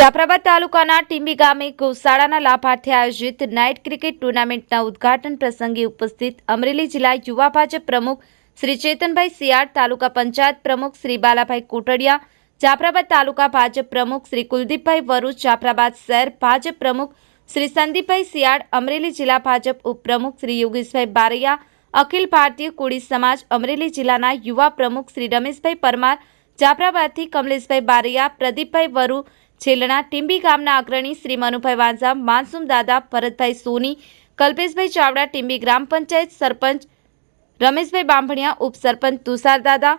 જાફરાબાદ તાલુકાના ટીંબી ગામે ગૌશાળાના લાભાર્થે આયોજિત નાઇટ ક્રિકેટ ટુર્નામેન્ટના ઉદઘાટન પ્રસંગે ઉપસ્થિત અમરેલી જિલ્લા યુવા ભાજપ પ્રમુખ શ્રી ચેતનભાઈ સિયાડ તાલુકા પંચાયત પ્રમુખ શ્રી બાલાભાઈ કોટડિયા, જાફરાબાદ તાલુકા ભાજપ પ્રમુખ શ્રી કુલદીપભાઈ વરુચ, જાફરાબાદ શહેર ભાજપ પ્રમુખ શ્રી સંદીપભાઈ સિયાડ અમરેલી જિલ્લા ભાજપ ઉપપ્રમુખ શ્રી યોગેશભાઈ બારૈયા, અખિલ ભારતીય કોળી સમાજ અમરેલી જિલ્લાના યુવા પ્રમુખ શ્રી રમેશભાઈ પરમાર, જાફરાબાદથી કમલેશભાઈ બારૈયા, પ્રદીપભાઈ વરુ છેલણા ટીંબી ગામના અગ્રણી શ્રી મનુભાઈ વાંઝા, માનસુમ દાદા, ભરતભાઈ સોની, કલ્પેશભાઈ ચાવડા, ટીંબી ગ્રામ પંચાયત સરપંચ, રમેશભાઈ બાંભણિયા, ઉપસરપંચ તુષાર દાદા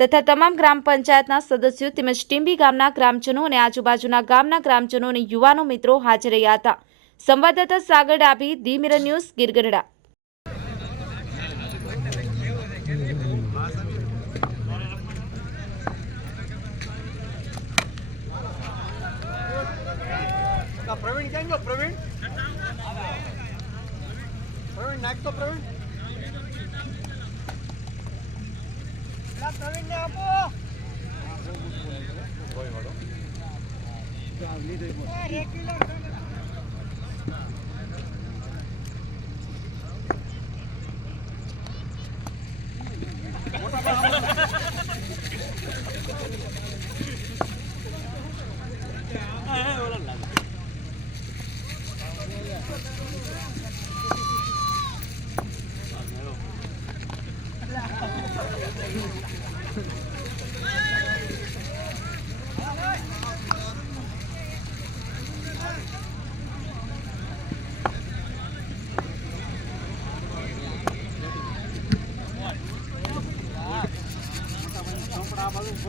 તથા તમામ ગ્રામ પંચાયતના સદસ્યો તેમજ ટીંબી ગામના ગ્રામજનો અને આજુબાજુના ગામના ગ્રામજનો અને યુવાનો મિત્રો હાજર રહ્યા હતા. સંવાદદાતા Sagar Dabhi the mirror news Girgadhada. Pravin ક્યાં ગયો? પ્રવીણ? પ્રવીણ નાખ તો પ્રવીણ. લા, પ્રવીણને આપો. રેગ્યુલર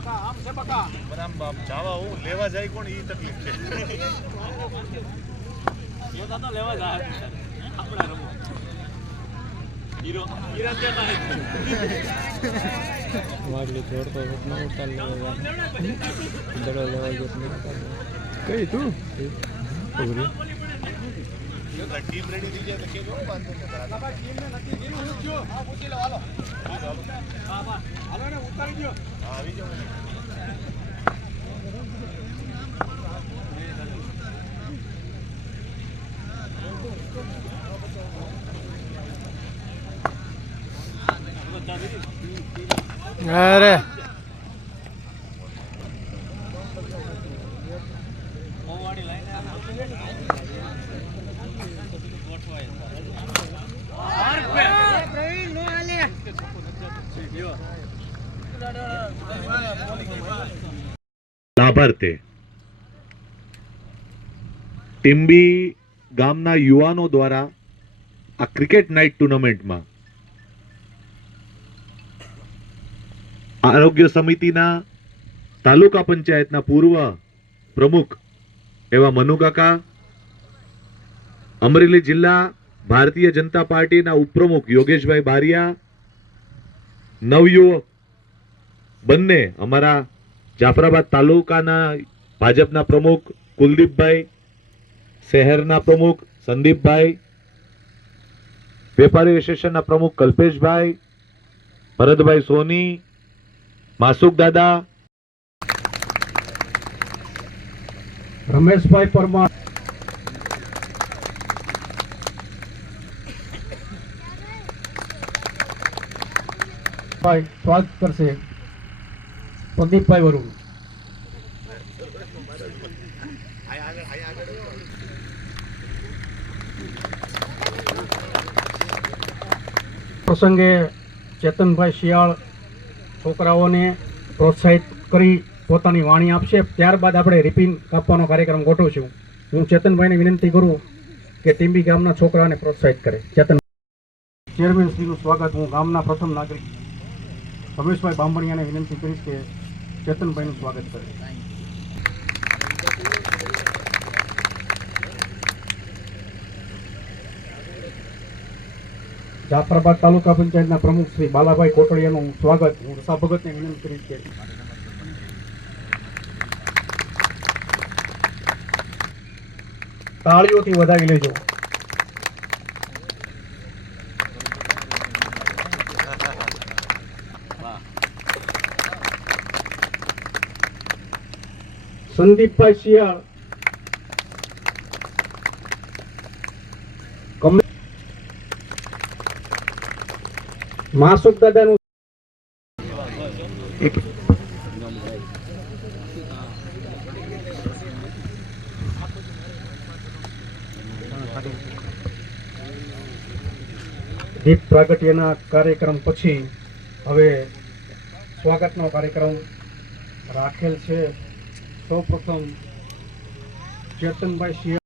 આમ છે બકા પણ આમ આમ જાવા હું લેવા જાય કોણ એ તકલીફ છે. વાગલી જોડતો ન ઉતાર લેવા દડો લેવા ગયો કઈ તું? ટીમ રેડી થઈ જાય તો કેજો વાંધો કરાય. બાબા નથી ગીરું હું થયો હા પૂછી લે હાલો. હા હાલો ને ઉતારી ગયો હા, આવી જાઓ ને. અરે. લાભાર્થે. ટીમ્બી ગામના યુવાનો દ્વારા આ ક્રિકેટ નાઇટ ટુર્નામેન્ટમાં આરોગ્ય સમિતિના તાલુકા પંચાયતના પૂર્વ પ્રમુખ એવા મનુકાકા અમરેલી જિલ્લા ભારતીય જનતા પાર્ટીના ઉપપ્રમુખ યોગેશભાઈ બારિયા, નવયુવક બંને અમારા જાફરાબાદ તાલુકાના ભાજપના પ્રમુખ કુલદીપભાઈ, શહેરના પ્રમુખ સંદીપભાઈ, વેપારી એસોસિએશનના પ્રમુખ કલ્પેશભાઈ, ભરતભાઈ સોની માસુક દાદા. રમેશભાઈ પરમાર. સ્વાગત કરશે. પ્રદીપભાઈ વરુણ. પ્રસંગે ચેતનભાઈ શિયાળ છોકરાઓને પ્રોત્સાહિત કરી પોતાની વાણી આપશે. ત્યારબાદ આપણે રિપિન કાપવાનો કાર્યક્રમ ગોઠવશું. હું ચેતનભાઈને વિનંતી કરું કે ટીંબી ગામના છોકરાને પ્રોત્સાહિત કરે. ચેતન ચેરમેન શ્રીનું સ્વાગત. હું ગામના પ્રથમ નાગરિક રમેશભાઈ બાંભણિયાને વિનંતી કરીશ કે ચેતનભાઈનું સ્વાગત કરે. જાફરાબાદ તાલુકા પંચાયતના પ્રમુખ શ્રી બાલાભાઈ કોટડિયાનું સ્વાગત. હું રસા ભગતને વિનંતી કરી છે. તાળીઓથી વધાવી લેજો. સંદીપભાઈ શિયાળ માસુક દાદાનું દીપ પ્રાગટ્યના કાર્યક્રમ પછી હવે સ્વાગતનો કાર્યક્રમ રાખેલ છે. સૌપ્રથમ ચેતનભાઈ સિંહ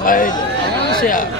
ભાઈ કોણ છે આ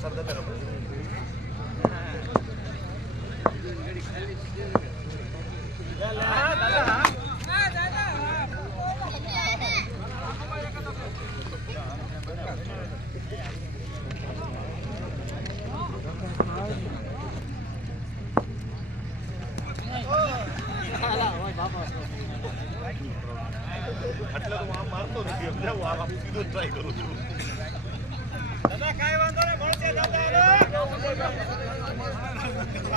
ફાસ જ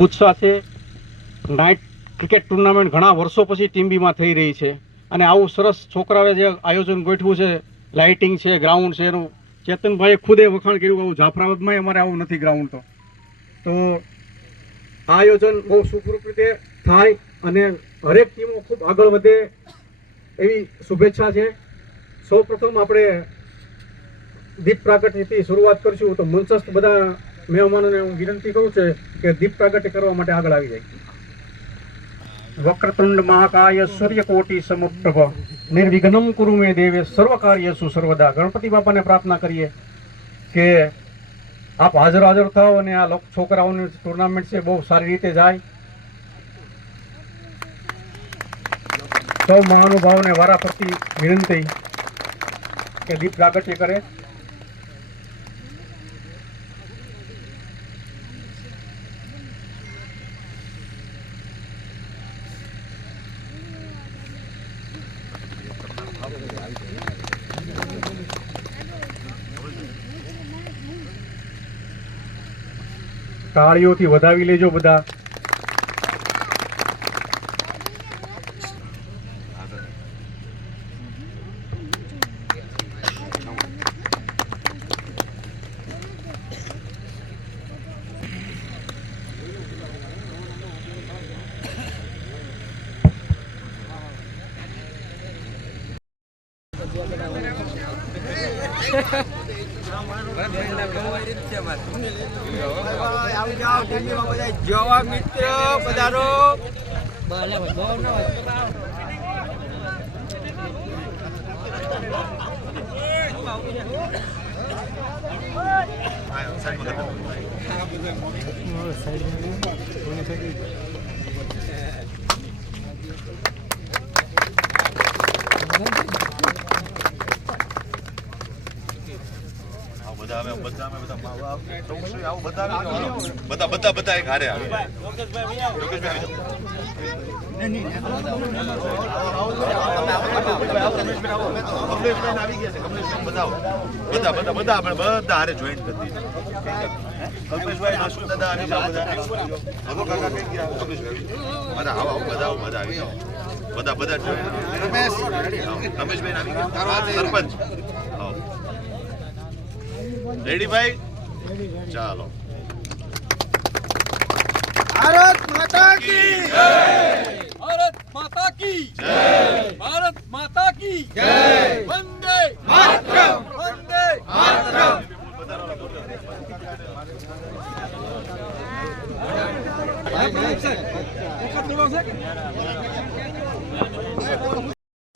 ઉત્સાહ છે નાઇટ ક્રિકેટ ટુર્નામેન્ટ ઘણા વર્ષો પછી ટીમ્બીમાં થઈ રહી છે. અને આવું સરસ છોકરાઓએ જે આયોજન ગોઠવું છે, લાઇટિંગ છે, ગ્રાઉન્ડ છે, એનું ચેતનભાઈએ ખુદે વખાણ કર્યું આવું જાફરાબાદમાં અમારે આવું નથી ગ્રાઉન્ડ તો. તો આયોજન બહુ સુખરૂપ રીતે થાય અને હરેક ટીમો ખૂબ આગળ વધે એવી શુભેચ્છા છે. સૌ આપણે દીપ પ્રાગટ્યથી શરૂઆત કરશું તો મંચસ્થ બધા મહેમાનોને હું વિનંતી કરું છું કે દીપ પ્રગટ કરવા માટે આગળ આવી જાય. વક્રતુંડ મહાકાય સૂર્યકોટી સમપ્રભ. નિર્વિઘ્નમ કુરુ મે દેવે સર્વ કાર્યસુ સર્વદા. ગણપતિ બાપાને પ્રાર્થના કરીએ કે આપ હાજર હાજર થાઓ અને આ છોકરાઓની ટુર્નામેન્ટ છે બહુ સારી રીતે જાય. સૌ મહાનુભાવોને વારાફરતી વિનંતી કે દીપ પ્રાગટ્ય કરે. તાળીઓથી વધાવી લેજો બધા. જોવા મિત્ર પધારો બધા બધા બધા એક હારે આવે યોગેશભાઈ આવી જાઓ. કમલેશભાઈ આવી ગયા છે બધા બધા બધા અમે બધા હારે દીધું. દાદા બધા બધા આવો આવો બધા આવો, બધા આવી બધા બધા. રમેશ. રમેશભાઈ સરપંચ. આવો રેડી ભાઈ ચાલો ભારત માતા કી ભારત માતા કી ભારત માતા કી વંદે માતરમ વંદે માતરમ